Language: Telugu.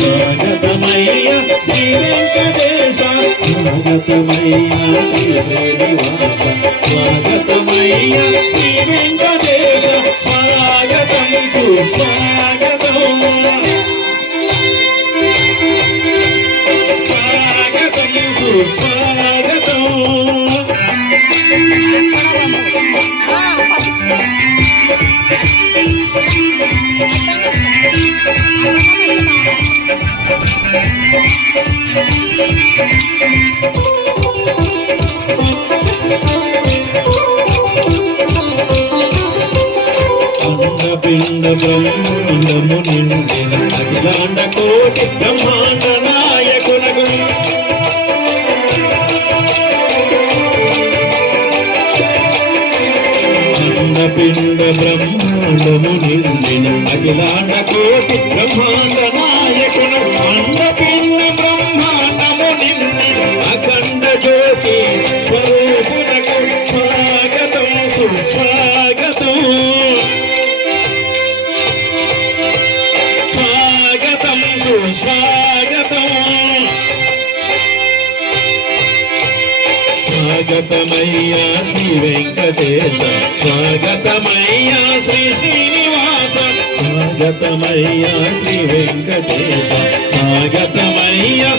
స్వాగతమయ్య శ్రీ వెంకటేశ స్వాగతమయ్య శ్రీ శ్రీనివాస స్వాగతమయ్య శ్రీ వెంకటేశ స్వాగతం సుస్వాగతం స్వాగతం సుస్వాగతం పిండ బ్రహ్మాండము నిండిన అఖిలాండ కోటి బ్రహ్మాండ నాయకునకు పిండ బ్రహ్మాండము నిండిన అఖిలాండ కోటి బ్రహ్మాండ నాయకునకు అండపిండ బ్రహ్మాండము నిండిన అఖండ జ్యోతి స్వరూపునకు స్వాగతం సుస్వాగతం స్వాగతం స్వాగతమయ్యా శ్రీ వెంకటేశ స్వాగతమయ్యా శ్రీ శ్రీనివాస స్వాగతమయ్యా శ్రీ వెంకటేశ స్వాగతమయ్యా